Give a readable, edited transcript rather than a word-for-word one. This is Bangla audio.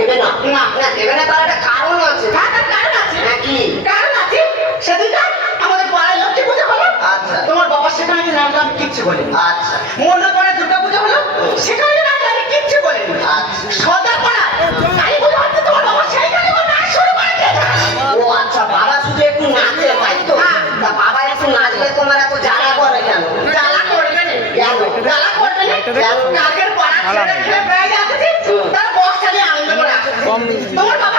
দেবে না? না। না দেবে না, তার একটা কারণ আছে। হ্যাঁ, তার কারণ আছে। নাকি? কারণ আছে। সেদিনটা আমাদের পাড়ায় লক্ষ্মী পুজো হলো। আচ্ছা। তোমার বাবার সেখানে কি নাম কিচ্ছু বলেনি। আচ্ছা মন্ডল পাড়ায় দুর্গা পুজো হলো, সেখানে নাম কিচ্ছু বলেনি। আচ্ছা। সদা পাড়া কালী পুজো হচ্ছে, তোমার বাবা সেইখানে নাচ শুরু করে দিয়েছে। ও আচ্ছা, বাবা শুধু একটু নাচে, তাই তো? হ্যাঁ। তা বাবা একটু নাচলে তোমার এত জ্বালা করে কেন? জ্বালা করবে না। কেন? জ্বালা করবে না। কেন? কালকের পাড়া ছেড়ে খেলে প্রায় যাচ্ছে, তার বক্স চালিয়ে আনন্দ করে আসছে। তোমার বাবা